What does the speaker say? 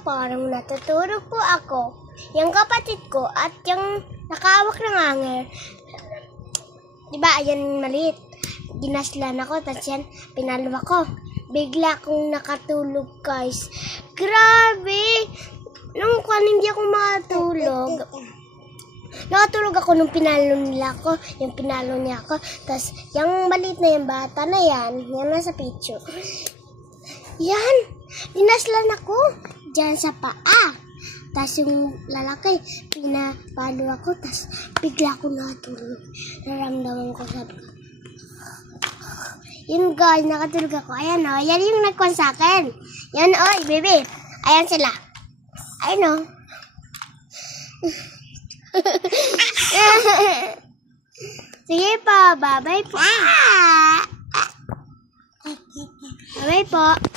parang natutulog po ako. Yung kapatid ko at yung nakahawak ng hanger. Diba, ayan maliit. Ginaslan ako, tapos yan, pinalawa ko. Bigla akong nakatulog, guys. Grabe! Nung hindi ako makatulog, nakatulog ako nung pinalo nila ako, yung pinalo niya ako. Tapos, yung maliit na yung bata na yan nasa picture. Yan! Dinaslan ako dyan sa paa. Tapos yung lalaki, pinapalo ako, tapos bigla ako nakatulog. Naramdaman ko, sabi ko. Yun guys, nakatulog ako. Ayan o, yan yung nagkuhan sa akin. Yan o, baby. Ayan sila. Ayan o. Sige po, bye-bye po. Bye-bye po.